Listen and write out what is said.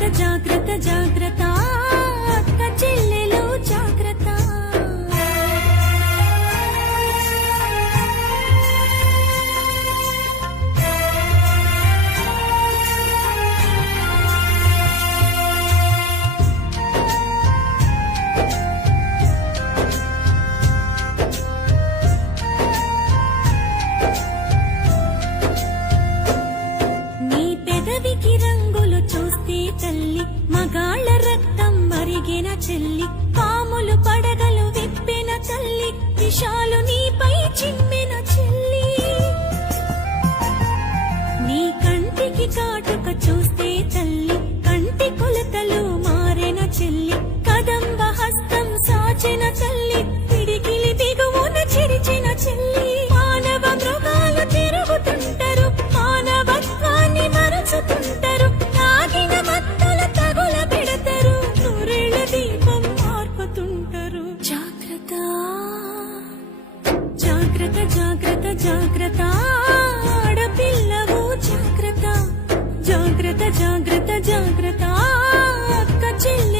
జాగ్రత్త జాగ్రత్త జాగ్రత్త మగాళ్ళ రక్తం మరిగిన చెల్లి పాములు పడగలు విప్పిన తల్లి విశాలు జాగ్రత్త జాగ్రత్త జాగ్రత్త. ఆడపిల్లవు జాగ్రత్త. జాగ్రత్త జాగ్రత్త జాగ్రత్త. అక్క చెల్లె